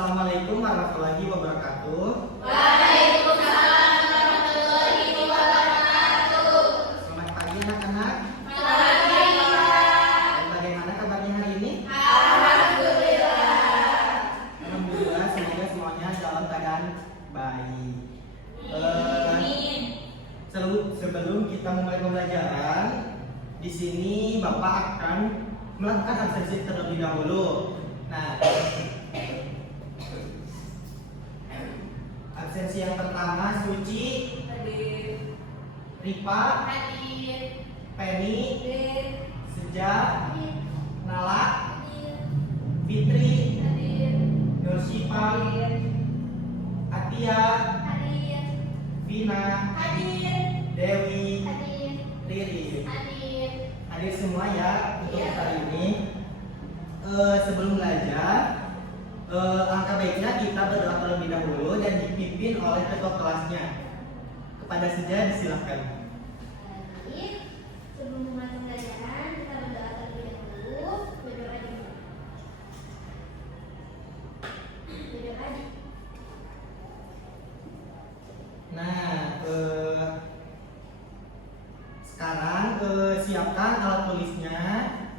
Assalamualaikum warahmatullahi wabarakatuh. Waalaikumsalam warahmatullahi wabarakatuh. Selamat pagi anak-anak. Selamat pagi, Pak. Dan bagaimana kabarnya hari ini? Alhamdulillah. Alhamdulillah, semoga semuanya dalam keadaan baik. Amin. Sebelum kita memulai pembelajaran, di sini Bapak akan melakukan absensi terlebih dahulu. Nah, absensi yang pertama Suci, Hadir. Ripa, Hadir. Penny, Hadir. Sejak, Hadir. Nala, Hadir. Fitri, Hadir. Nursipa, Hadir. Atia, Hadir. Vina, Hadir. Dewi, Hadir. Riri. Hadir. Hadir semua ya untuk Iya. kali ini. Sebelum belajar, angka baiknya kita berdoa terlebih dahulu dan dipimpin oleh ketua kelasnya. Kepada Sejak disilakan. Baik, sebelum memulai pembelajaran kita berdoa terlebih dahulu. Berdoa dulu. Berdoa dulu. Nah, sekarang siapkan alat tulisnya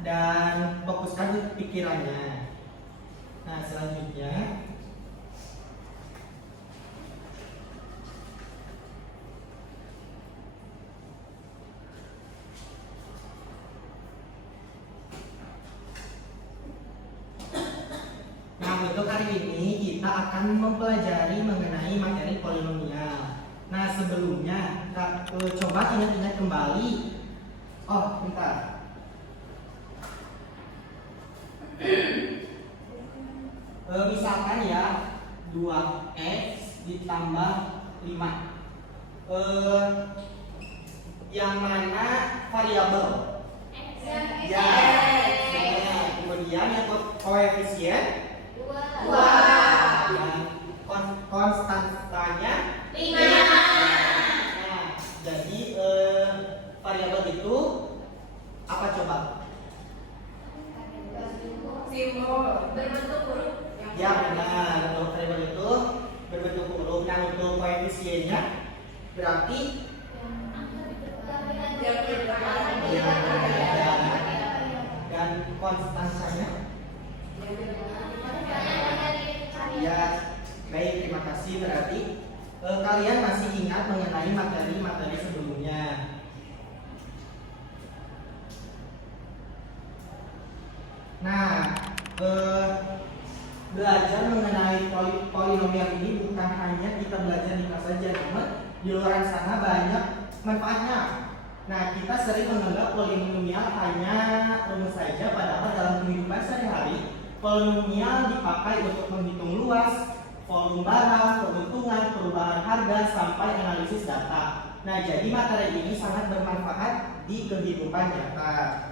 dan fokuskan pikirannya. Nah, selanjutnya untuk hari ini kita akan mempelajari mengenai materi polinomial. Nah, sebelumnya coba ingat-ingat kembali. Oh, bentar. Misalkan ya 2x ditambah 5. Yang mana variabel? Ya. Kemudian yang koefisien? Dua. Dan konstantanya? 5. Nah, jadi variabel itu apa coba? Simbol berbentuk huruf. Ya benar, untuk variabel itu berbentuk huruf. Nah, untuk koefisiennya berarti dan konstantanya? Ya, baik, terima kasih. Berarti kalian masih ingat mengenai materi-materi sebelumnya. Nah, belajar mengenai polinomial ini bukan hanya kita belajar di kelas saja, namun di luar sana banyak manfaatnya. Nah, kita sering menganggap polinomial hanya rumus saja, padahal dalam kehidupan sehari-hari polinomial dipakai untuk menghitung luas, volume barang, keuntungan, perubahan harga, sampai analisis data. Nah, jadi materi ini sangat bermanfaat di kehidupan nyata.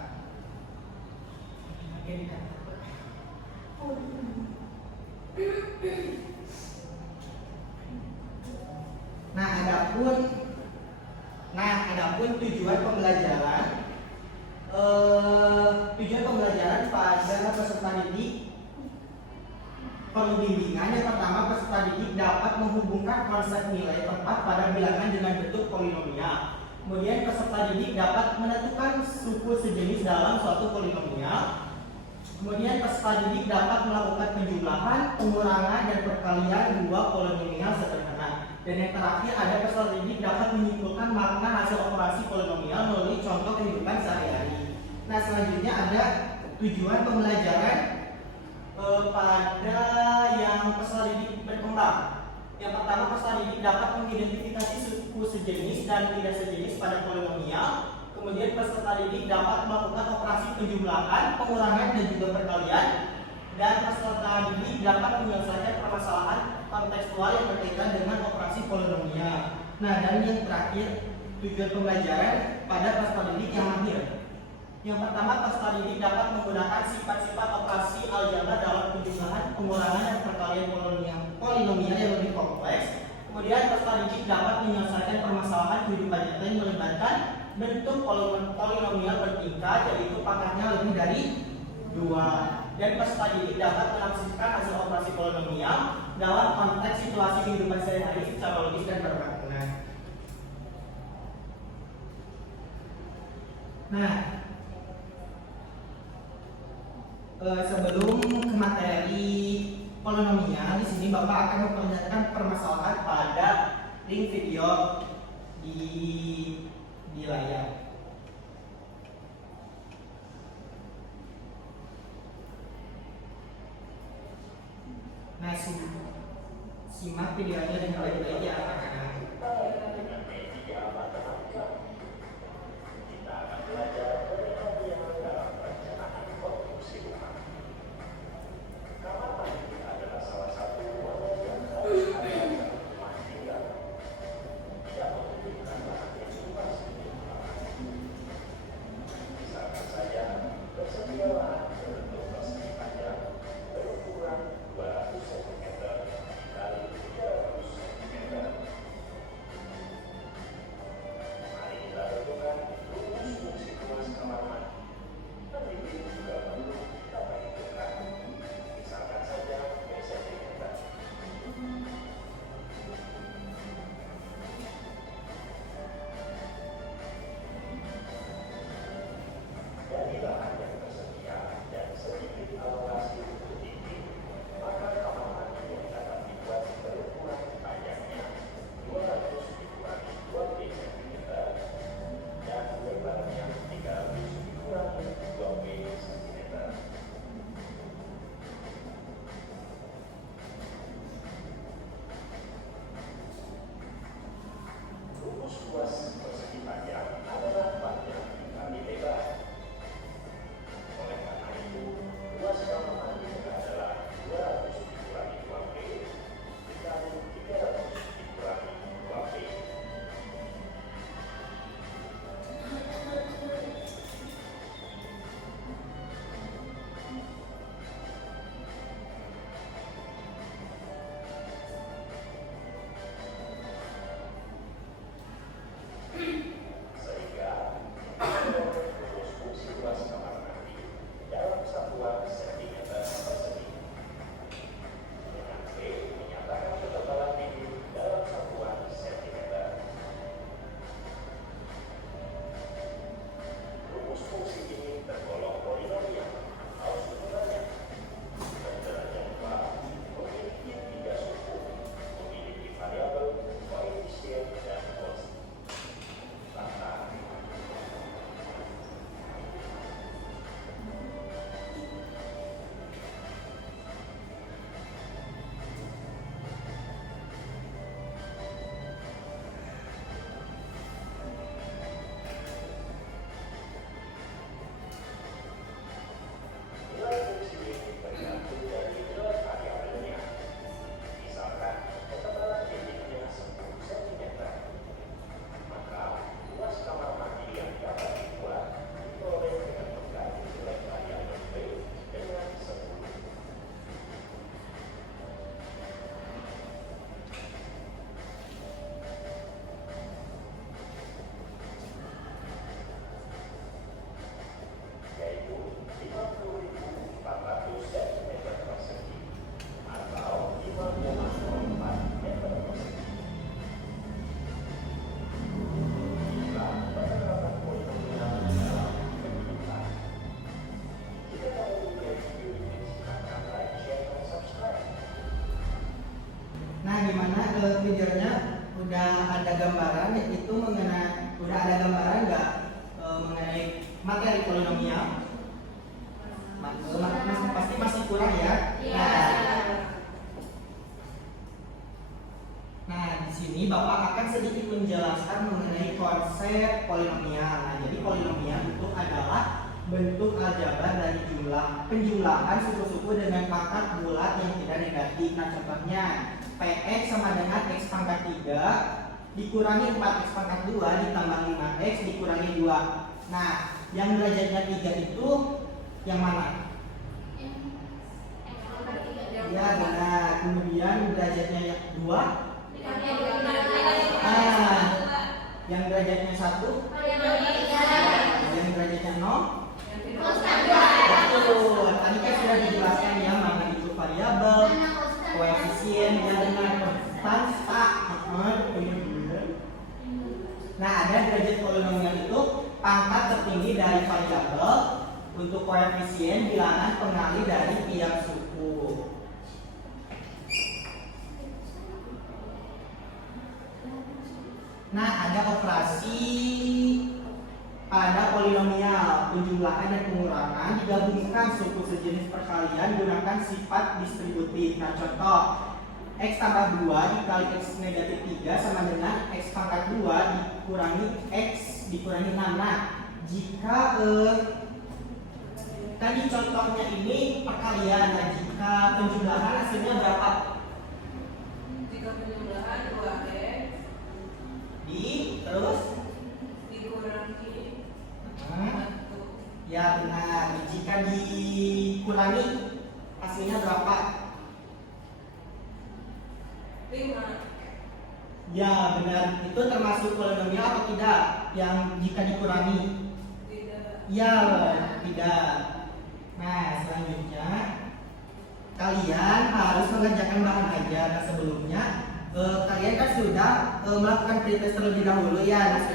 Adapun tujuan pembelajaran, pada peserta didik perlu bimbingan. Yang pertama, peserta didik dapat menghubungkan konsep nilai tepat pada bilangan dengan bentuk polinomial. Kemudian peserta didik dapat menentukan suku sejenis dalam suatu polinomial. Kemudian peserta didik dapat melakukan penjumlahan, pengurangan, dan perkalian dua polinomial sederhana. Dan yang terakhir, ada peserta didik dapat menyimpulkan makna hasil operasi polinomial melalui contoh kehidupan sehari-hari. Nah, selanjutnya ada tujuan pembelajaran pada yang peserta didik berkembang. Yang pertama, peserta didik dapat mengidentifikasi suku sejenis dan tidak sejenis pada polinomial. Kemudian peserta didik dapat melakukan operasi penjumlahan, pengurangan, dan juga perkalian. Dan peserta didik dapat menyelesaikan permasalahan kontekstual yang berkaitan dengan operasi polinomial. Nah, dan yang terakhir, tujuan pembelajaran pada peserta didik yang mahir. Yang pertama, peserta didik dapat menggunakan sifat-sifat operasi aljabar dalam penjumlahan, pengurangan, dan perkalian polinomial yang lebih kompleks. Kemudian peserta didik dapat menyelesaikan permasalahan kehidupan nyata yang melibatkan bentuk polinomial bertingkat, yaitu pangkatnya lebih dari 2. Dan peserta didik dapat menafsirkan hasil operasi polinomial dalam konteks situasi kehidupan sehari-hari secara logis dan bermakna. Nah, sebelum ke materi polinomial, di sini Bapak akan memperlihatkan permasalahan pada link video di layar. Nah, simak videonya dengan baik-baik ya anak-anak. Videonya udah ada gambaran itu udah ada gambaran nggak mengenai materi polinomial? Pasti masih kurang ya. Nah, di sini Bapak akan sedikit menjelaskan mengenai konsep polinomial. Nah, jadi polinomial itu adalah bentuk aljabar dari penjumlahan suku-suku dengan pangkat bulat yang tidak negatif. Nah, contohnya Px sama dengan x pangkat 3 dikurangi 4x pangkat 2 ditambah 5x dikurangi 2. Nah, yang derajatnya 3 itu yang mana? Ya, benar. Kemudian derajatnya yang 2? Yang derajatnya 1? Yang derajatnya 0? Betul. Tadi kan sudah dijelaskan ya mana itu variabel, koefisien, Stansa. Nah, ada derajat polinomial itu pangkat tertinggi dari variabel untuk koefisien bilangan pengali dari tiap suku. Nah, ada operasi pada polinomial penjumlahan dan pengurangan digabungkan suku sejenis perkalian gunakan sifat distributif. Nah, contoh X tambah 2 dikali X negatif 3 sama dengan X pangkat 2 dikurangi X dikurangi 6. Nah, jika tadi contohnya ini perkalian, nah jika penjumlahan hasilnya berapa? Jika penjumlahan 2x Terus? dikurangi 1. Ya benar, jika dikurangi hasilnya berapa? 5. Ya benar, itu termasuk polinomial atau tidak? Yang jika dikurangi? Tidak. Ya, tidak. Nah, selanjutnya kalian harus mengerjakan bahan ajar. Nah, sebelumnya kalian kan sudah melakukan pretest terlebih dahulu ya. Nah,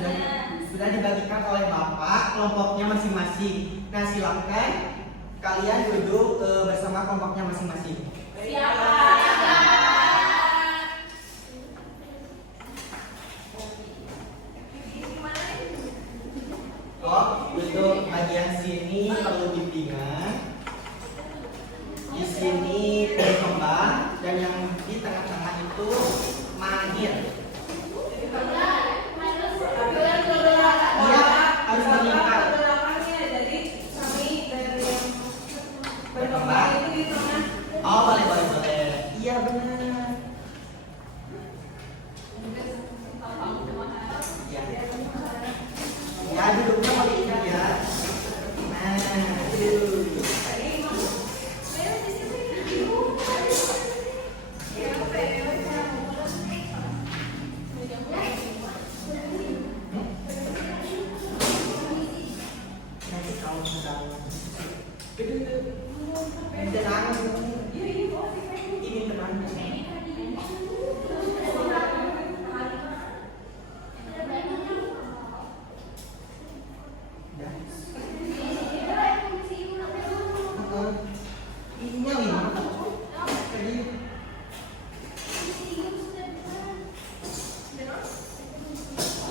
sudah dibagikan oleh Bapak kelompoknya masing-masing. Nah, silakan kalian duduk bersama kelompoknya masing-masing. Siapa? Oh, untuk bagian sini perlu bimbingan. Di sini berkembang dan yang di tengah-tengah itu mahir. Iya, harus meningkat. Jadi kami dari yang Berkembang. itu di tengah. Oh, boleh. Iya benar. Ya. Ya, duduknya paling indah ya. Nah, nanti kalau sedang tenang, ini tenang. Ininya lima. Jadi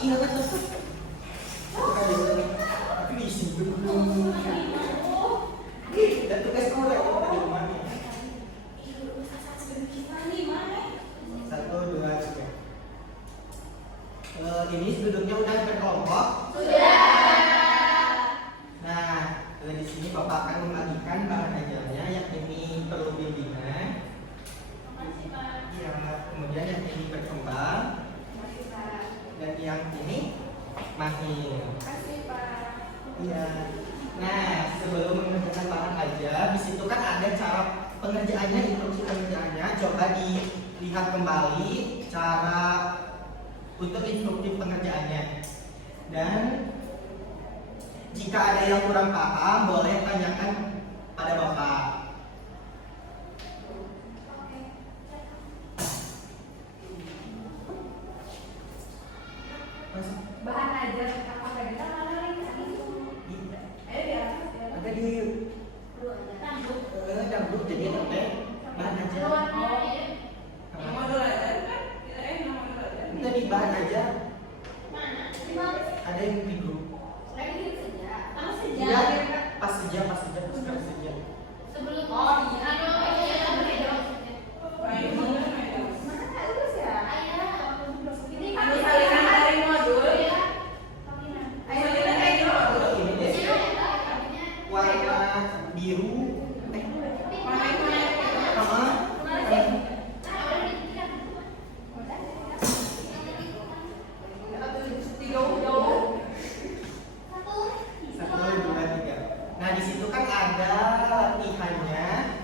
iya betul. Tapi diisi dulu. Dan tugas kamu udah di rumahnya. 1, 2, 3. Ini duduknya udah berkelompok. Nah, di sini Bapak akan membagikan bahan ajarnya. Yang ini perlu bimbingan. Iya, kemudian yang ini berkembang. Dan yang ini mahir. Iya. Nah, sebelum mengerjakan bahan ajar, di situ kan ada cara pengerjaannya, instruksi pengerjaannya. Coba dilihat kembali cara untuk instruktif pengerjaannya. Dan jika ada yang kurang paham, boleh tanyakan pada Bapak. Bahan ajar apa kita mana lagi? Di atas ya. Ada di dangdut jadi apa? Bahan ajar. Modul ajar kan? Modul ajar. Itu di bahan ajar. Ada yang di grup. Iya, pas sejam. Sebelum Anu salinan dari modul. Salinan dari modul. Ini deh, warna biru. Sama Jauh-jauh. 1, 2, 3. Nah, di situ kan ada latihannya.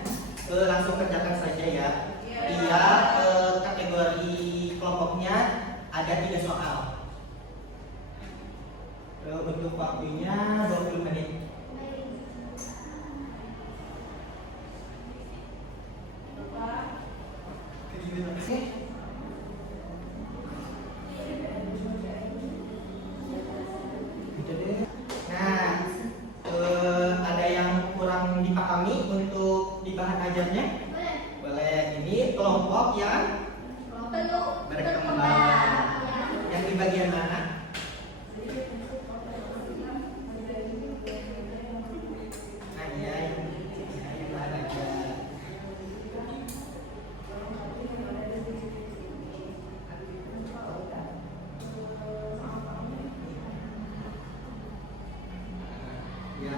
Langsung kerjakan saja ya. Dia kategori kelompoknya ada 3 soal. Untuk waktunya 20 menit. Oke. kelompok yang berkembang. Yang di bagian mana? Nah, ya, yang olahraga. Ya.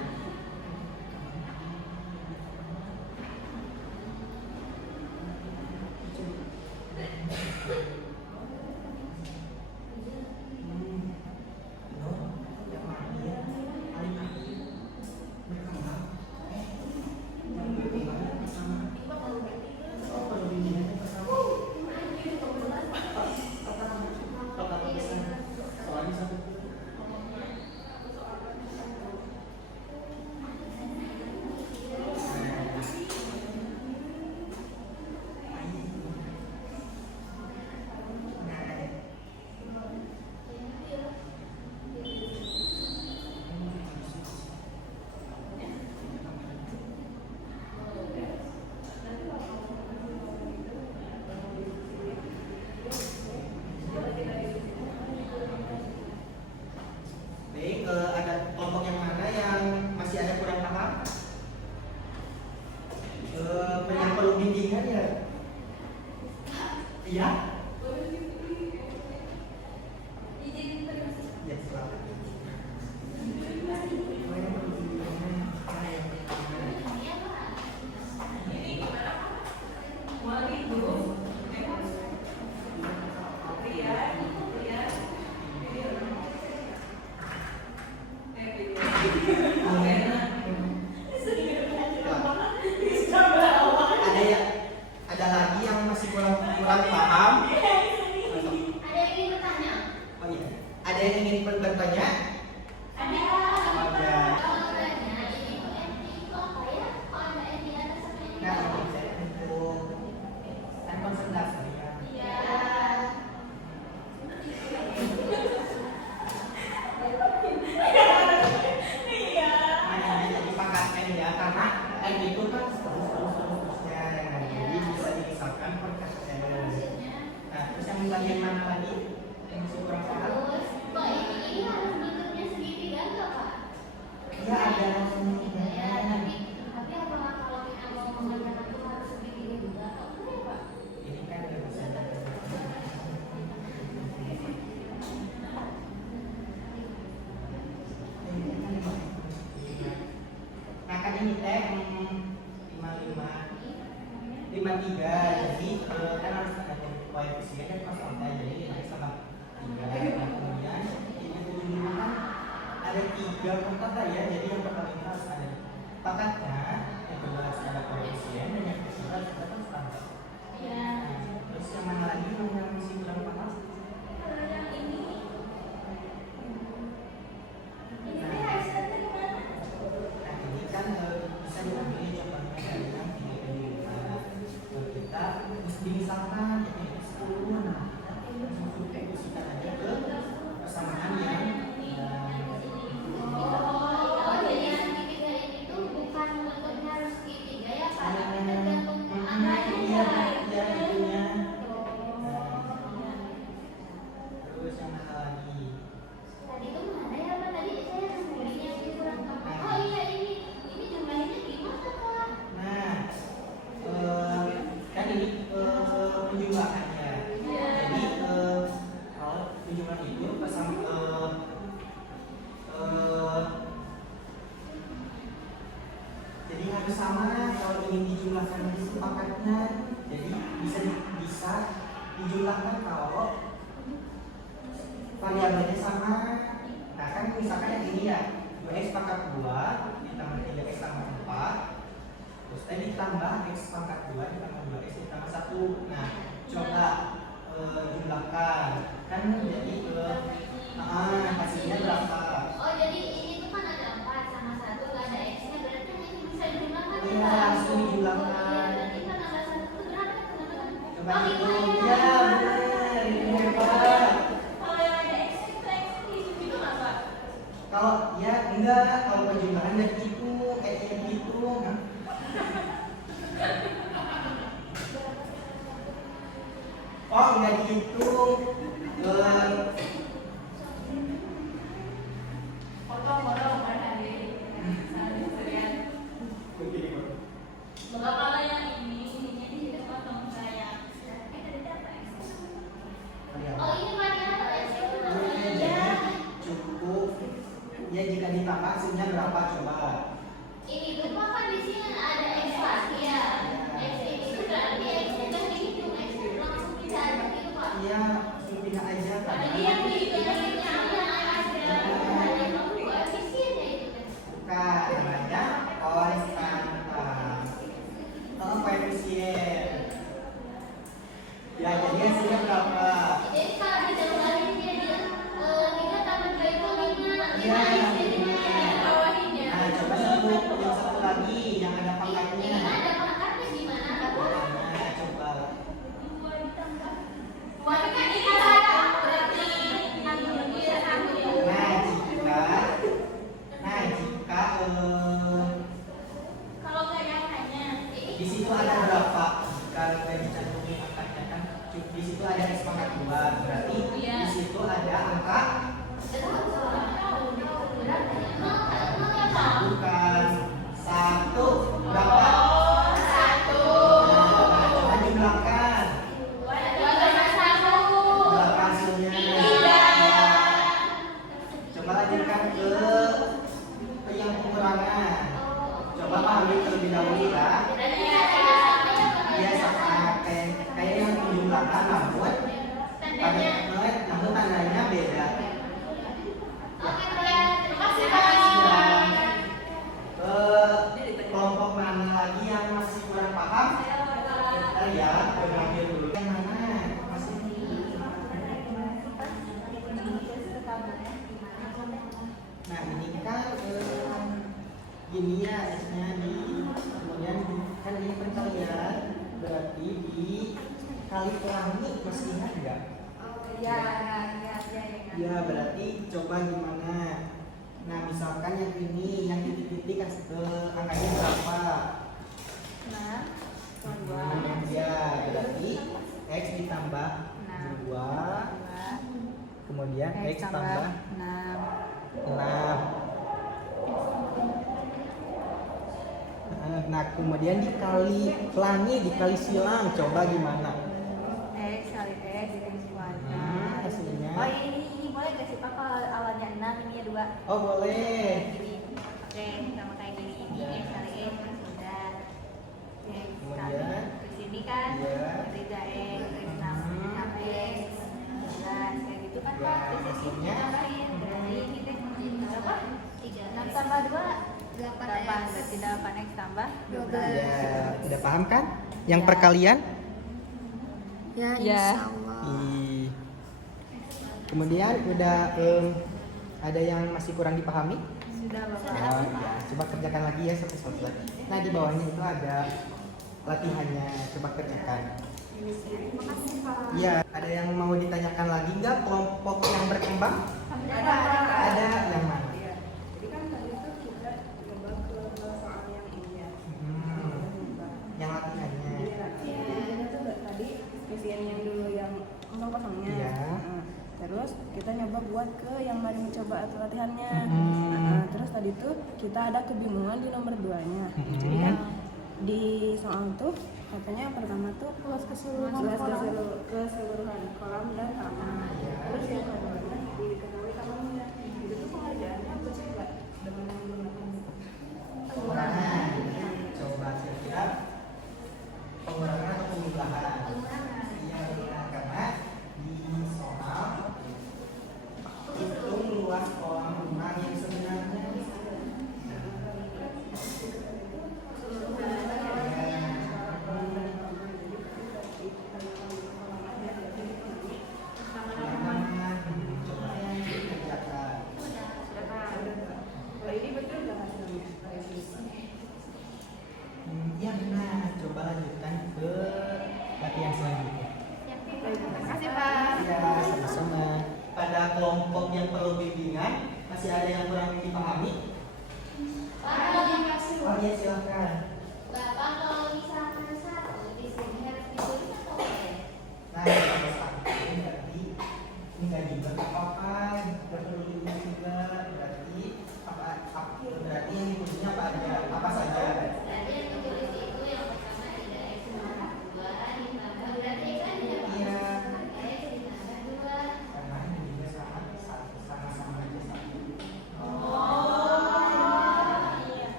Baik, ada kelompok yang mana yang masih ada kurang paham? Yang perlu bimbingan ya? Iya? Ya, silakan. Ada lagi yang masih kurang paham? Ada yang ingin bertanya? Oh iya. Ada yang ingin bertanya? Ada. Ada. Kalau bertanya, ini MT itu apa ya? Kalau ada MT atas sama ini. Nah, ini saya untuk kan konsentrasi ya. Iya. Nah, ini dipangkatkan ya karena N itu kan terus-terusnya jadi bisa dimisalkan per KN. Nah, terus yang bagian mana lagi yang masih kurang paham? Terus, kok ini harus bentuknya segitiga enggak, Pak? Ya ada Segitiga ya, tapi apakah kalau kita mau mengerjakan itu harus segitiga juga atau enggak, Pak? ini kan nggak bisa. Nah kan ini teh 55 53 jadi kan harus ada koefisien dan konstanta jadi ini sama 3. Nah kemudian ini dulu kan ada 3 konstanta ya jadi yang pertama itu harus ada pangkatnya, yang kedua harus ada koefisien dan yang ketiga harus ada konstanta. Iya. Terus yang mana lagi yang masih kurang paham? Kalau yang ini teh hasilnya dari mana? Nah ini kan bisa diambil contohnya dari yang 3 kita dimisalkan jadi 10. Nah kita langsung diskusikan aja ke persamaan yang Oh, jadi yang segitiga ini tuh bukan bentuknya harus segitiga ya, Pak? Tapi tergantung angkanya ya. ya itunya. Terus yang mana lagi? Tadi tuh mana ya, Pak? Tadi saya nemuinnya ini kurang paham. Oh iya, ini jumlahnya gimana, Pak? Nah kan ini penjumlahannya. Jadi kalau penjumlahan itu jadi harus sama kalau ingin dijumlahkan itu pangkatnya. Jadi bisa dijumlahkan kalau variabelnya sama. Nah kan misalkan yang ini ya 2x pangkat 2 ditambah 3x tambah 4 terus tadi ditambah x pangkat 2 ditambah 2x ditambah 1. Nah coba jumlahkan kan jadi hasilnya berapa? Oh, jadi ini tuh kan ada 4 sama 1 nggak ada x-nya, berarti ini bisa dijumlahkan ya, Iya, Pak? langsung dijumlahkan. Oh, iya, berarti kan tambah 1 itu berapa? Coba Oh, hitung. 5 Ya ya. benar, ini hebat. Kalau yang ada x-nya itu x-nya dihitung gitu nggak, Pak? Kalau ya enggak, kalau penjumlahan dari itu kayak gitu. Nah, Oh, nggak dihitung. Potong-potong mana nih? Saling sekalian. Kalau yang ininya tidak potong saya. Oh, ini mana? Jadi cukup. Ya jika ditambah hasilnya berapa coba? Ini lupa kan di sini ada X lagi ya. X ini berarti X nya kan dihitung, X langsung bisa aja gitu Pak. Iya, pindah aja kan. Jadi yang dihitung yang hasil koefisiennya itu kan. Bukan, namanya konstanta. Oh, koefisien. Ya, jadi hasilnya berapa? Jadi kalau ditambahin jadi 3 tambah 2 itu 5. Iya, 5 bawahnya. Nah, coba yang satu lagi yang ada Ini pangkatnya. ada pangkatnya gimana Bapak? Nah, coba. 2 ditambah. Wah, kan ini ada berarti iya satu. Nah, jika Kalau nggak yang hanya di situ ada berapa? Kalau nggak dicantumin angkanya kan, di situ ada x pangkat 2, berarti Iya. di situ ada angka bukan 1 berapa? Nah, coba jumlahkan berapa hasilnya? Coba lanjutkan ke yang pengurangan. Coba pahami terlebih dahulu ya. Dia sama kayak yang penjumlahan namun tandanya beda. Kelompok mana lagi yang masih kurang paham? Bentar ya, berpikir dulu. Yang mana? Masih Nah, ini kan gini ya S-nya di kemudian kan ini pencarian berarti di kali pelangi masih ingat nggak? Ya. Ya berarti coba gimana? Nah misalkan yang ini yang titik-titik angkanya berapa? Nah, Ya berarti X ditambah 2 kemudian X tambah 6. Nah kemudian dikali pelangi dikali silang coba gimana? X kali X dikali warna. Hasilnya Oh ini boleh gak sih Pak kalau awalnya 6 ini 2? oh boleh. Gini. Oke, sama kayak gini ini X kali X sudah. X kali Kemudian? ke sini kan Iya. 3X, 6X, 11 kayak gitu kan Ya, Pak. Terus hasilnya? tambahin berarti ini teh berapa? 6 tambah 2 8, berarti 8X tambah 12. Ya udah paham kan? Yang Ya. perkalian? Ya, Ih. Kemudian udah ada yang masih kurang dipahami? Sudah Bapak. Oh, ya. Coba kerjakan lagi ya satu-satu lagi. Nah di bawahnya itu ada latihannya, coba kerjakan. Iya, ada yang mau ditanyakan lagi nggak kelompok yang berkembang? Ada yang mana? Jadi kan tadi tuh kita coba ke soal yang ini ya. Yang latihannya. Jadi kita tuh tadi isian yang dulu yang kosongnya. Iya. Nah, terus kita nyoba buat ke yang mari coba atau latihannya. Mhm. Nah, terus tadi tuh kita ada kebingungan di nomor 2-nya. Jadi kan di soal tuh katanya yang pertama tuh luas keseluruhan kolam dan halaman. Terus yang keduanya diketahui halamannya. Itu tuh pengerjaannya apa sih Mbak? Dengan menggunakan Pengurangan. Coba kira-kira pengurangan atau penjumlahan? Iya, pengurangan karena di soal hitung luas kolam rumah yang sebenarnya. Kalau ini betul nggak hasilnya? Iya benar. Coba lanjutkan ke latihan selanjutnya. Terima kasih Pak. Ya, sama-sama. Pada kelompok yang perlu bimbingan, masih ada yang kurang dipahami? Oh iya, silakan. Bapak kalau misalkan 1 di sini harus ditulis atau enggak? Nah,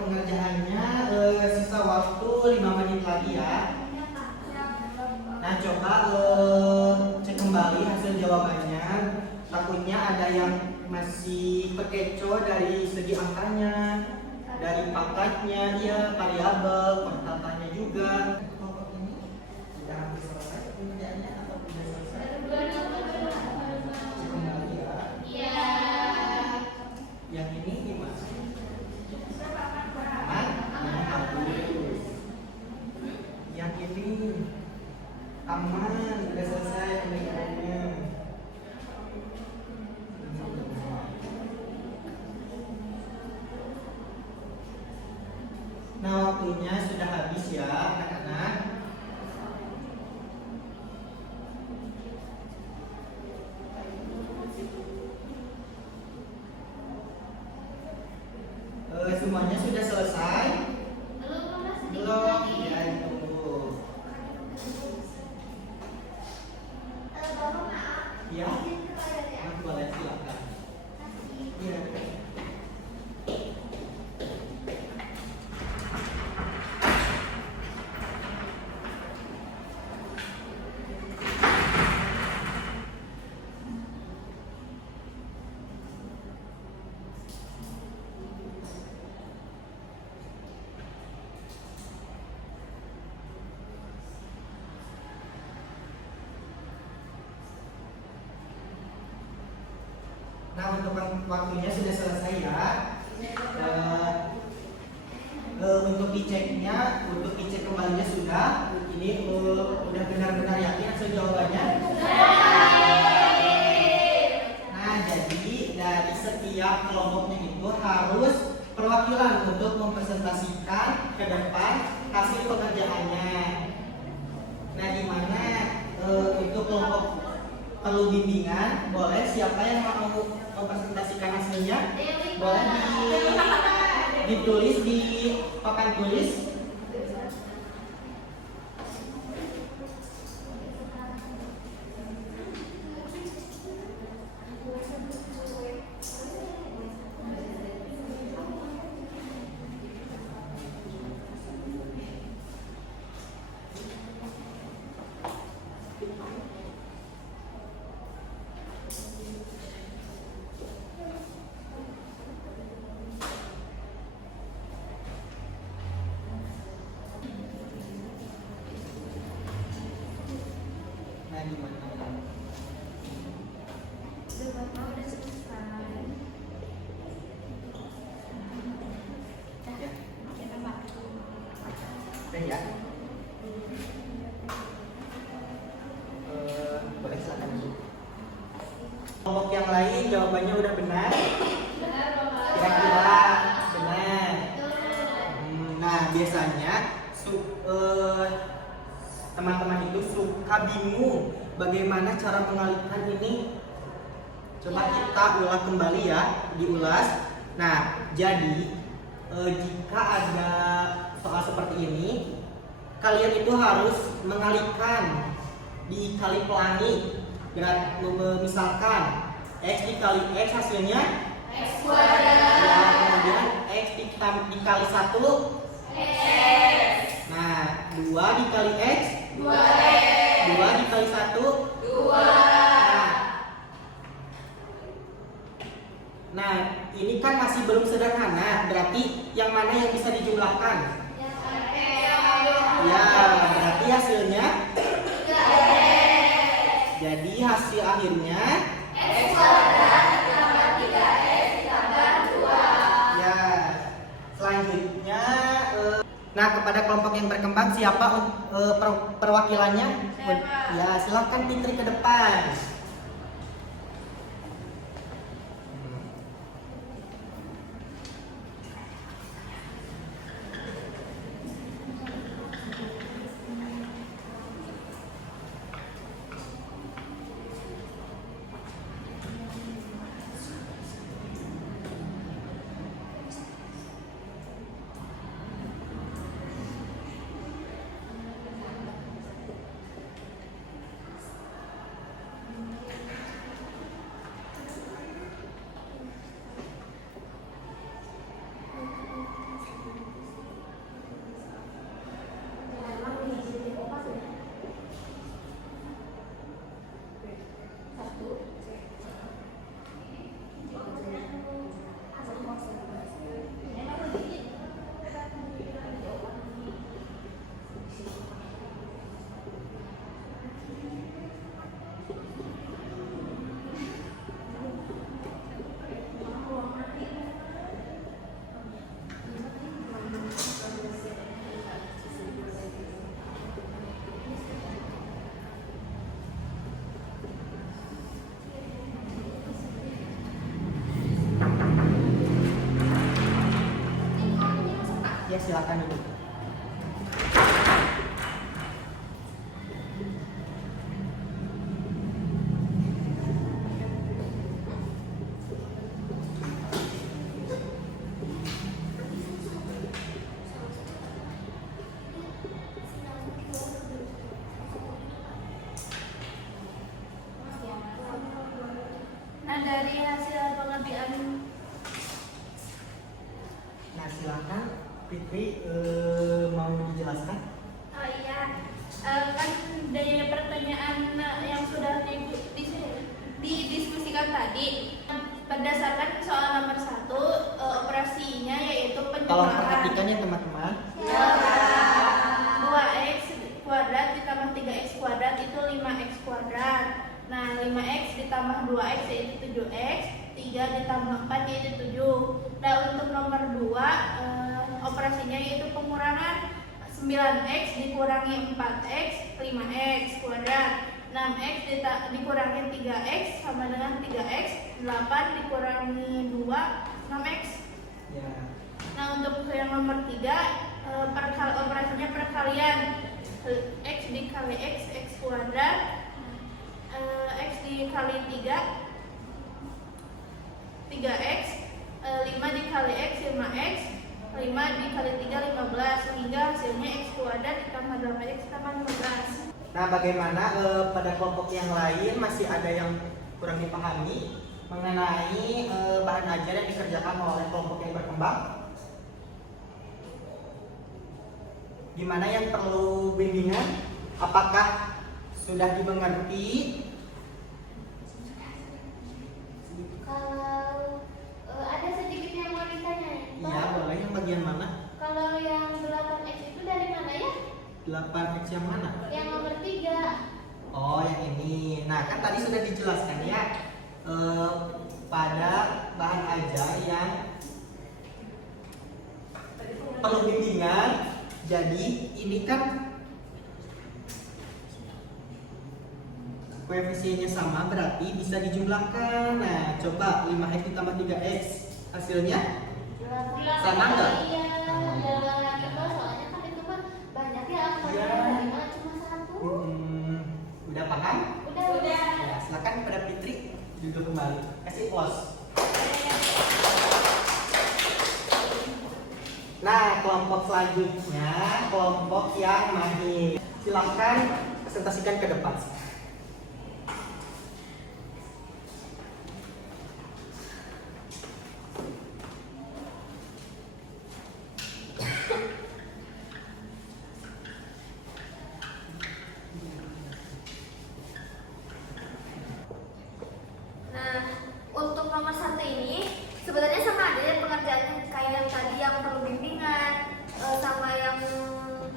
pengerjaannya sisa waktu 5 menit lagi ya. Nah, coba cek kembali hasil jawabannya. Takutnya ada yang masih terkecoh dari segi angkanya, dari pangkatnya, ya variabel, konstantannya juga. Kelompok ini sudah hampir selesai pengerjaannya atau sudah selesai? Cek kembali ya. Iya. Yang ini gimana? Aman? Bagus. Yang ini aman, sudah selesai pengerjaannya. Nah, waktunya sudah habis ya, anak-anak. Semuanya sudah selesai? Belum? Ya, ditunggu. Ya? Boleh, silakan. Iya. Nah, untuk waktunya sudah selesai ya. Untuk diceknya, untuk dicek kembalinya sudah. Ini udah benar-benar yakin hasil jawabannya. Nah, jadi dari setiap kelompoknya itu harus perwakilan untuk mempresentasikan ke depan hasil pekerjaannya. Nah, di mana untuk kelompok perlu bimbingan, boleh siapa yang mau mempresentasikan hasilnya, boleh ditulis di papan tulis. Nah, gimana? Udah ya? Boleh silakan. Kelompok yang lain jawabannya udah benar? Kira-kira benar? Nah, biasanya teman-teman itu suka bingung bagaimana cara mengalihkan ini. Coba kita ulang kembali ya, diulas. Nah, jadi jika ada soal seperti ini, kalian itu harus mengalihkan, dikali pelangi. Misalkan x dikali x hasilnya x kuadrat. Ya, kemudian x dikali 1 x. Nah, 2 dikali x 2x. 2 dikali 1 2. Nah, ini kan masih belum sederhana. Berarti yang mana yang bisa dijumlahkan? Ya, berarti hasilnya 3x. Jadi hasil akhirnya x kuadrat ditambah 3x ditambah 2. Ya, selanjutnya nah, kepada kelompok yang berkembang siapa perwakilannya? Ya, silakan Fitri ke depan. silakan duduk. Nah, dari hasil pengertian Nah, silakan Fitri, mau dijelaskan? oh iya, kan dari pertanyaan yang sudah didiskusikan tadi, berdasarkan soal nomor 1, operasinya yaitu Tolong penjumlahan perhatikan ya teman-teman. 2x kuadrat ditambah 3x kuadrat itu 5x kuadrat. Nah, 5x ditambah 2x yaitu 7x, 3 ditambah 4 yaitu 7. Nah, untuk nomor 2, operasinya yaitu pengurangan 9x dikurangi 4x, 5x kuadrat. 6x dikurangi 3x sama dengan 3x, 8 dikurangi 2, 6x. Ya. Nah, untuk yang nomor 3, operasinya perkalian x dikali x kuadrat, x dikali 3x, 5 dikali x 5x, 5 dikali 3 15, sehingga hasilnya x kuadrat ditambah 8x tambah 15. Nah, bagaimana pada kelompok yang lain masih ada yang kurang dipahami mengenai bahan ajar yang dikerjakan oleh kelompok yang berkembang? Gimana yang perlu bimbingan? Apakah sudah dimengerti? Kalau ada sedikit yang mau ditanyain, Pak. Iya, boleh. Yang bagian mana? Kalau yang 8x itu dari mana ya? 8x yang mana? Yang nomor 3. Oh, yang ini. Nah, kan tadi sudah dijelaskan ya, pada bahan ajar yang perlu bimbingan. Jadi ini kan koefisiennya sama, berarti bisa dijumlahkan. Nah, coba 5x ditambah 3x, hasilnya sama nggak? Iya, jangan itu soalnya kan itu kan banyak ya angkanya, Iya. dari mana cuma 1. Udah paham? Udah. Ya, silakan kepada Fitri duduk kembali. Kasih close. Nah, kelompok selanjutnya, kelompok yang mahir. Silahkan presentasikan ke depan. Nah, untuk nomor 1 ini sebenarnya sama aja ya pengerjaannya kayak yang tadi yang perlu bimbingan sama yang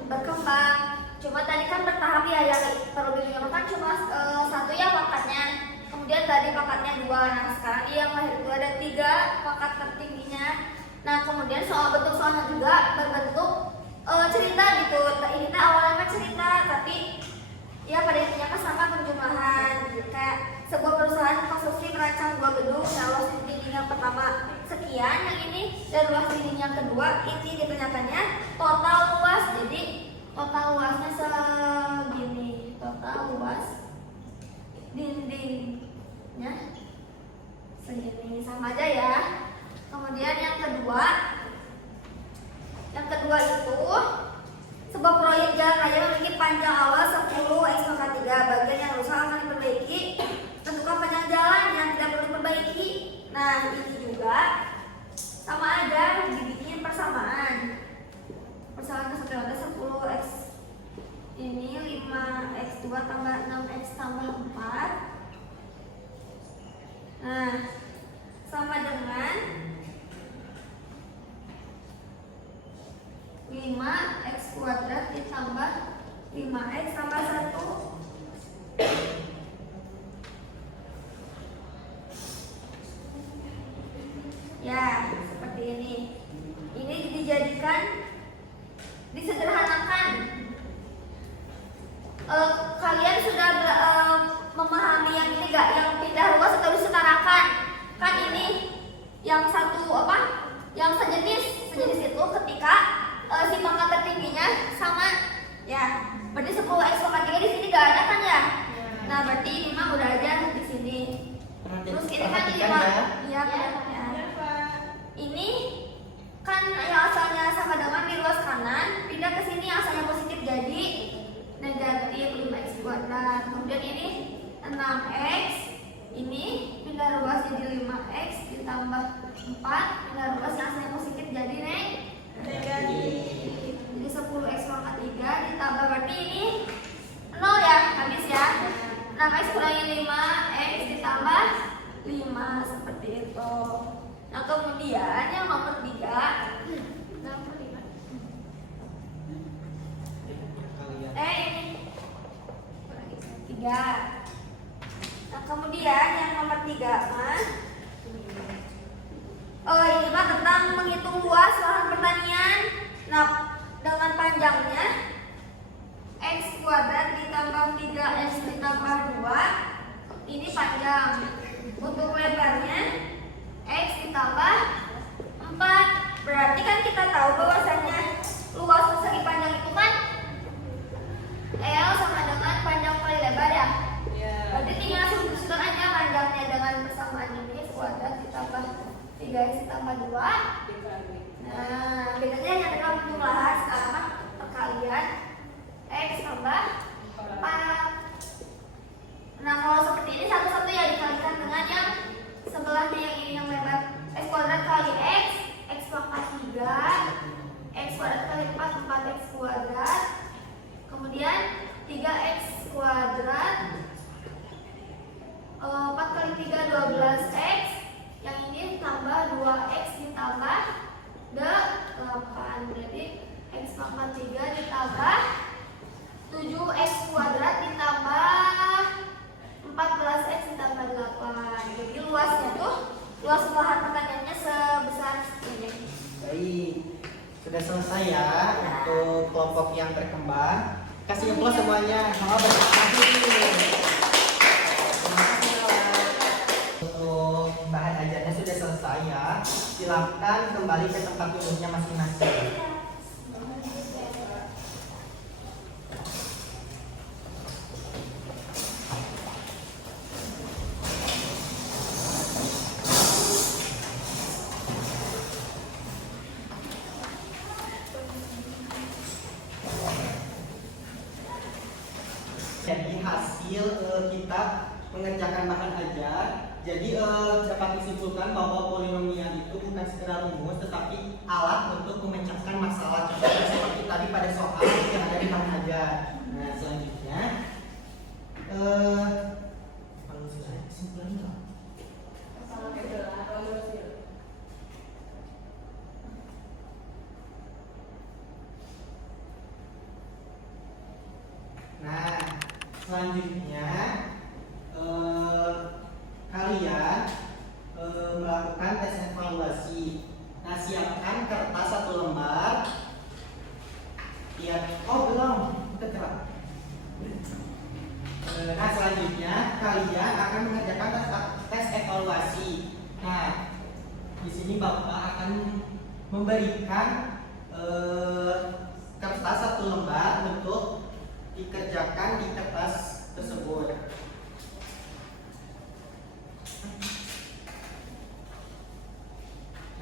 berkembang. Cuma tadi kan bertahap ya, yang perlu bimbingan kan cuma 1 ya pakatnya. Kemudian tadi pakatnya 2. Nah, sekarang yang lahir itu ada 3 pakat tertingginya. Nah, kemudian soal bentuk soalnya juga berbentuk cerita gitu. Nah, ini tuh awalnya kan cerita, tapi ya pada intinya kan sama penjumlahan. Kayak sebuah perusahaan konstruksi merancang 2 gedung, nah luas dinding yang pertama sekian, yang ini dan luas dinding yang kedua ini ditanyakannya total luas. Jadi total luasnya segini, total luas dindingnya segini, sama aja ya. Kemudian yang kedua itu sebuah proyek jalan raya memiliki panjang awal 10x/3, bagian yang rusak akan diperbaiki. Tentukan panjang jalan yang tidak perlu diperbaiki. Nah, ini juga sama aja, dibikin persamaan. Persamaan kesatuan 10x ini 5x2 tambah 6x tambah 4. Nah, sama dengan 5x kuadrat ditambah 5x tambah 1. Ya, seperti ini. Ini dijadikan, disederhanakan. Kalian sudah memahami yang ini gak? Yang pindah luas atau disetarakan? Kan ini yang satu apa? Yang sejenis itu ketika si pangkat tertingginya sama ya. Berarti 10x pangkat 3 di sini gak ada kan ya? Nah, berarti ini mah udah aja di sini. Terus ini kan Perhatikan 5. ya. Iya, ya. Ini kan yang asalnya sama dengan di ruas kanan pindah ke sini yang asalnya positif jadi negatif 5x kuadrat. Kemudian ini 6x, ini pindah ruas jadi 5x ditambah 4 pindah ruas yang asalnya positif jadi negatif. Jadi 10x pangkat 3 ditambah berarti ini 0 ya, habis ya. 6x kurangi 5x ditambah 5 seperti itu. Nah, kemudian yang nomor 3 ini 3. Nah, kemudian yang nomor 3 mah ini mah tentang menghitung luas lahan pertanian. Nah, dengan panjangnya x kuadrat ditambah 3x ditambah 2 ini panjang. Untuk lebarnya x ditambah 4. Berarti kan kita tahu bahwasannya luas persegi panjang itu kan L sama dengan panjang kali lebar ya. Berarti tinggal susun aja panjangnya dengan persamaan ini x kuadrat ditambah 3x ditambah 2. Nah, bedanya hanya dalam jumlahan sekarang perkalian x tambah 4. Nah, kalau seperti ini satu-satu ya dikalikan dengan yang sebelahnya yang ini yang lebar. X kuadrat kali x pangkat 3, x kuadrat kali 4, 4x kuadrat. Kemudian 3x kuadrat 4 kali 3 12x. Yang ini tambah 2x ditambah 8. Jadi x pangkat 3 ditambah 7x kuadrat ditambah 14x ditambah 8. Jadi luasnya tuh luas lahan pertaniannya sebesar ini. Baik, sudah selesai ya untuk kelompok yang berkembang. Kasih aplaus semuanya. Sama berkasih. Untuk bahan ajarnya sudah selesai ya. Silakan kembali ke tempat duduknya masing-masing. Jadi hasil kita mengerjakan bahan ajar. Jadi dapat disimpulkan bahwa polinomial itu bukan sekedar rumus, tetapi alat untuk memecahkan masalah. Contohnya seperti tadi pada soal yang ada di bahan ajar. Nah, selanjutnya kesimpulannya. Nah, selanjutnya kalian melakukan tes evaluasi. Nah, siapkan kertas 1 lembar. Lihat, oh belum, kita gerak. Nah, selanjutnya kalian akan mengerjakan tes evaluasi. Nah, di sini Bapak akan memberikan kertas 1 lembar untuk dikerjakan di kertas tersebut.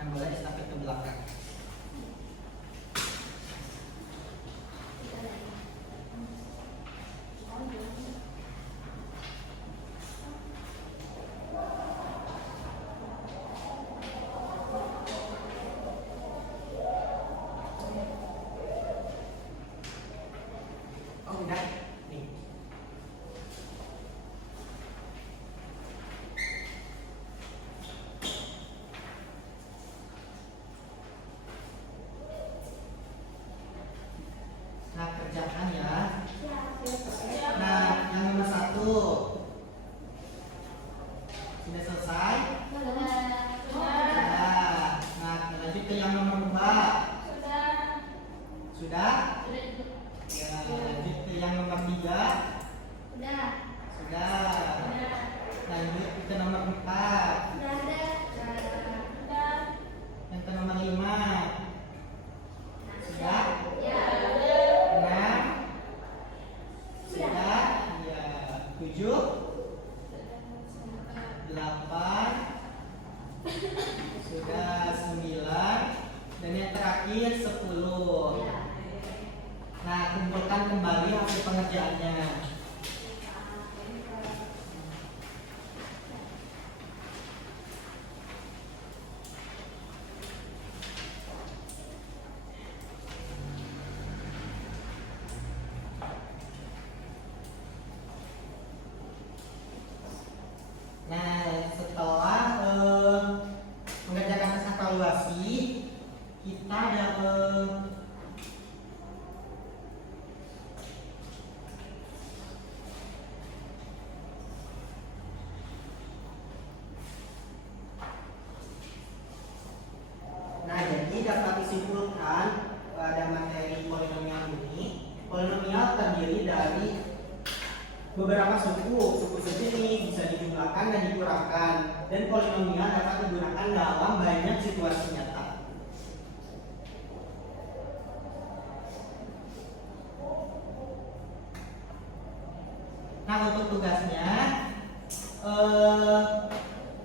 Yang boleh estafet ke belakang. Oh, udah. Nih. Nah, kerjakan ya. Nah, yang nomor 1 sudah selesai. Nah, lanjut ke yang nomor 2. Sudah? Ya, lanjut ke yang nomor 3. Sudah. Lanjut ke nomor 4. Yang ke nomor 5. Sudah. pengerjaannya. Nah, setelah mengerjakan tes evaluasi, kita ada nah, jadi dapat disimpulkan pada materi polinomial ini, polinomial terdiri dari beberapa suku sejenis bisa dijumlahkan dan dikurangkan, dan polinomial dapat digunakan dalam banyak situasi nyata. Nah, untuk tugasnya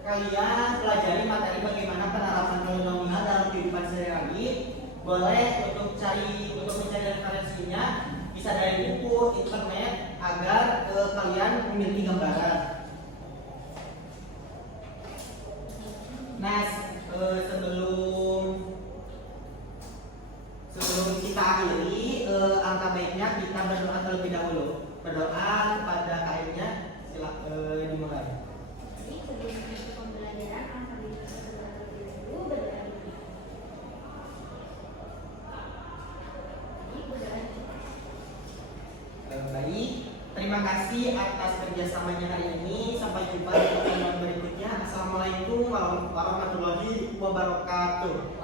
kalian pelajari materi bagaimana penerapan polinomial dalam kehidupan sehari-hari. Boleh untuk mencari referensinya bisa dari buku, internet, agar kalian memiliki gambaran. Nah, sebelum kita akhiri, angka baiknya kita berdoa terlebih dahulu. Berdoa kepada KM-nya, silakan dimulai. Jadi sebelum masuk pembelajaran alhamdulillah terlebih dahulu berdoa. Ini berdoa. Baik, terima kasih atas kerjasamanya hari ini. Sampai jumpa di pertemuan berikutnya. Assalamualaikum warahmatullahi wabarakatuh.